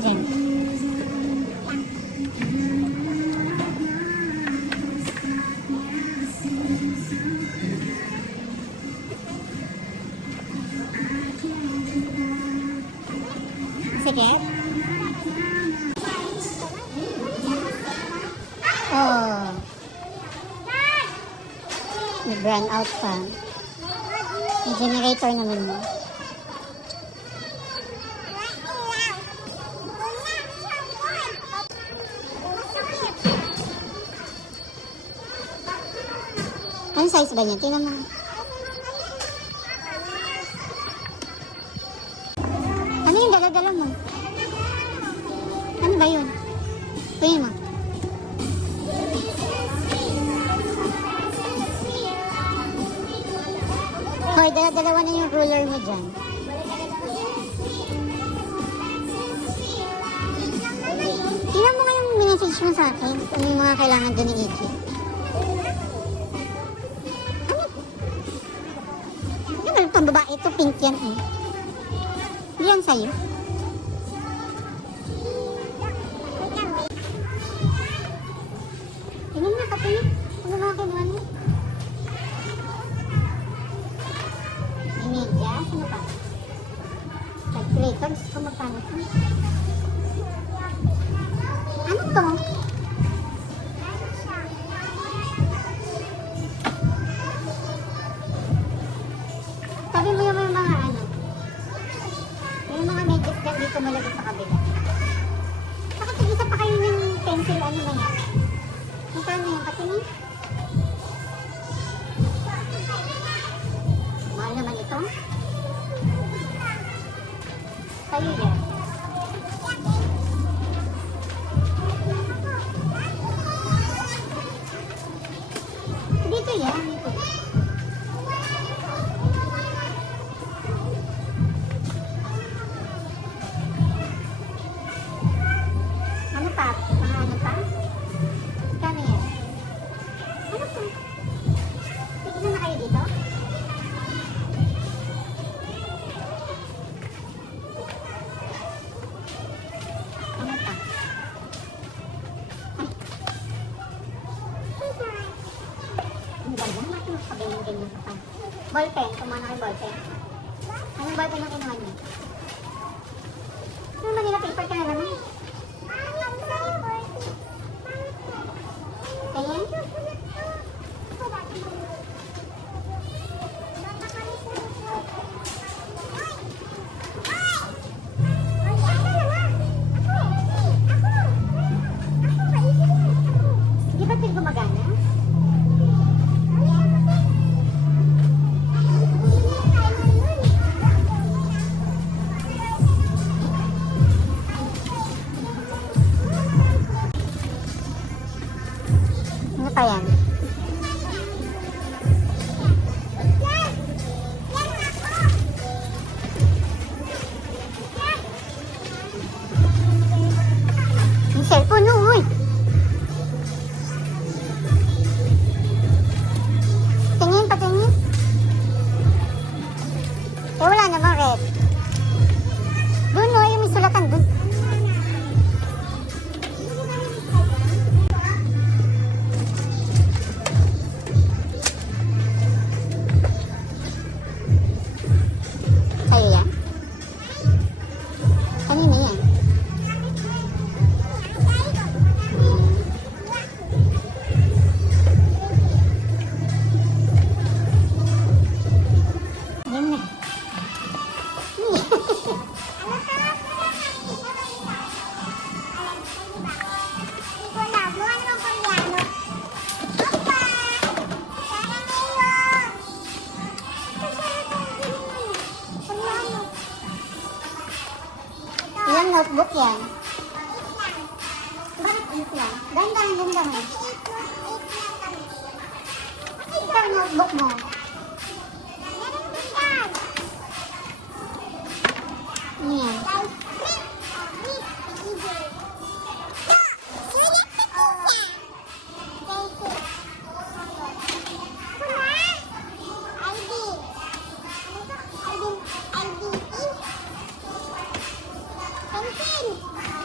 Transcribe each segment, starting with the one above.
dyan. Sige. Oh. Nag-run out pa. May generator naman mo. Anong size ba niya? Tingnan mo. Ano yung dala-dala mo? Ano ba yun? Tingnan mo. Hoy, dala-dalawa na yung ruler mo dyan. Tingnan mo nga yung message mo sa akin. Ano yung mga kailangan doon ni Iggy. Ang babae ito, pink yan eh. Hindi yan sa'yo. Tingnan mo, katingin. Ano mga kinuha mo? Medyas, ano pa? Calculator, gusto ko magkano ito. Ano to? Sabi mo yung mga ano, yung mga medyas dyan dito malagay sa kabila. Bakit isa pa kayo ng pencil, ano na yan? Magkano yung katingin? Mahal naman ito. Sa'yo yan. Dito yan. Dito. Ano pa? Mga ano pa? Kano yan? Ano to? Tignan na kayo dito? Ano pa? Ang ganda naman ito. Pag-ganyan-ganyan pa. Ballpen. Kumana kayo ballpen. Anong ballpen ang kinuha niyo? Ano Manila paper ka na naman? Tingin? Di ba ito gumagana? Ano pa yan? Yung cellphone, no, uy! Tingin, patingin. Eh, wala namang red. Doon, no, yung may sulatan doon. Sa'yo yan? Kanina yan? Yan na. Ilang notebook yan? Bakit ito lang? Dahan-dahan. Ito ang notebook mo. Ano yan? Pencil!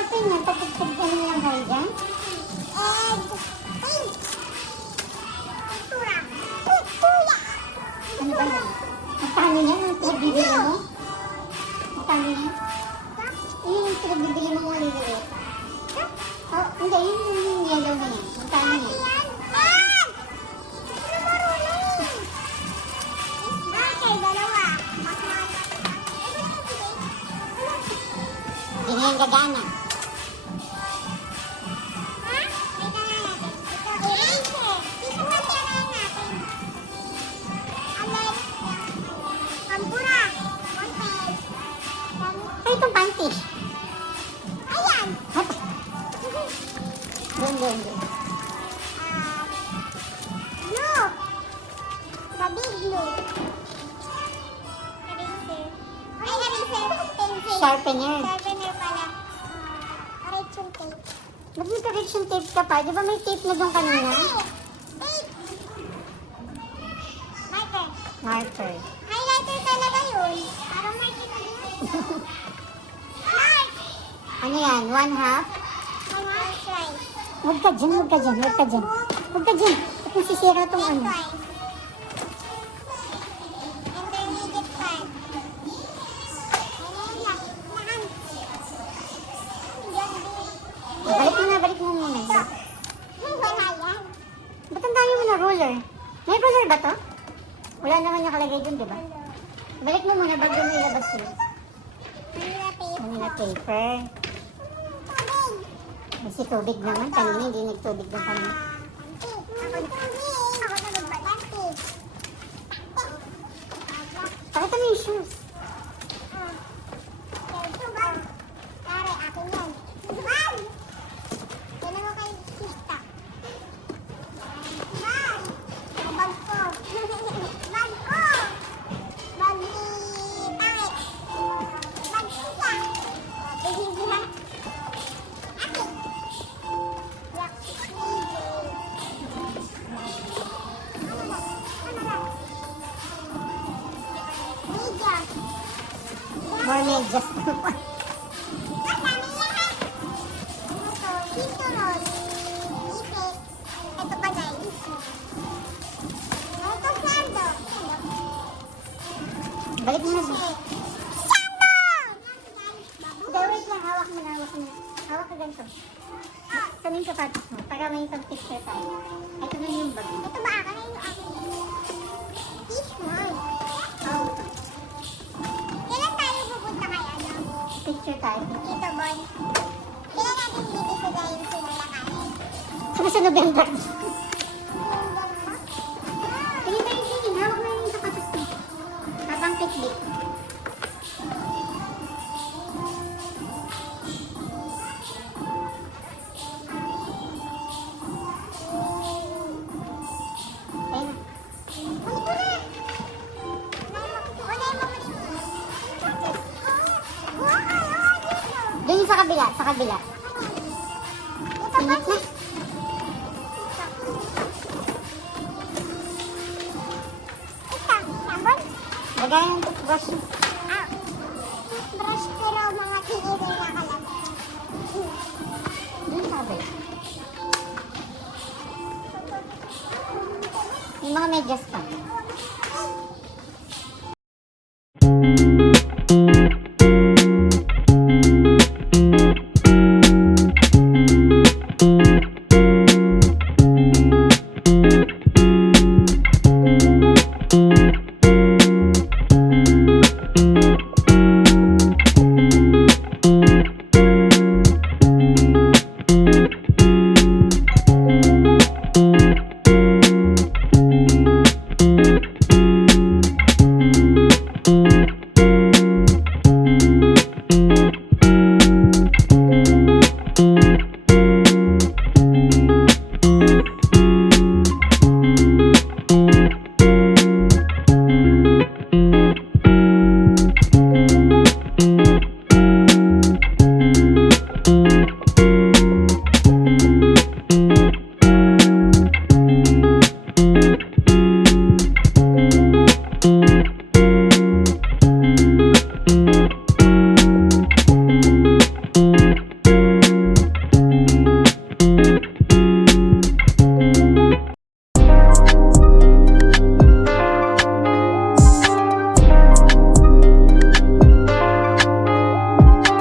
ballpen yan. Tapos-tapos ano lang kayo dyan? Ano ba yan? Magkano yan? Ang pinagbibili mo? Magkano yan? Yun yung pinagbibili mo mga liliit. Oh, hindi. Yun yung yellow na yan. Magkano yan? Hindi na yan gagana. Ay, itong panty. Ayan. Doon. Blue. The big blue. Eraser. Ay, eraser. Pencil. Sharpener. Sharpener pala. Correction tape. Ba't may correction tape ka pa? Di ba may tape na doon kanina? Tape. Marker. Marker. Highlighter talaga yun. Parang marker na yun. Mark. Ano yan? 1/2? I'll try. Huwag ka dyan. Huwag ka dyan. At nasisira tong ano. Twice. Intermediate part. Ayan lang. Lakan. Balik mo muna. Wala yan. Ba't ang dami mo na ruler? May ruler ba to? Wala naman nakalagay dun, di ba? Balik mo muna bago mo ilabas yun. Manila tape. Manila paper. Kasi tubig naman. Kanina hindi nagtubig doon kanina. Ako nagbabat tape. Pakita mo yung shoes. Ito ba? Pare, akin yan. Bag! Yan ako kay Tita. Bag! Bag ko. Bag ko! Bag ni Pangit. Bag Tita. Tigil na. Akin. Black sleeve. Media. More medyas naman. Ang dami lahat. Ito, dito ron. Ipit. Ito pa guys. Ito sando. Balik mo na dun. Sando! Hindi, wait lang. Hawak mo na. Hawak ka ganito. Ito na yung sapatos mo. Para may pag-picture tayo. Ito na yung bag mo. Ito ba akin na yung akin? Fish man. Oh, Kailan tayo pupunta kay ano? picture tayo. Tito Bon. Kailan natin bibisagayin si Malakain? Saka sa November. Yung ganda. Tingin tayo, tingin. Hawak mo yung sapatos mo. Habang piklik. Ayun na. Doon yung sa kabila. Ingat na. Lagay yung toothbrush mo. Brush pero mga tinigay na kalat. Doon sa kabila. Yung mga medyas pa.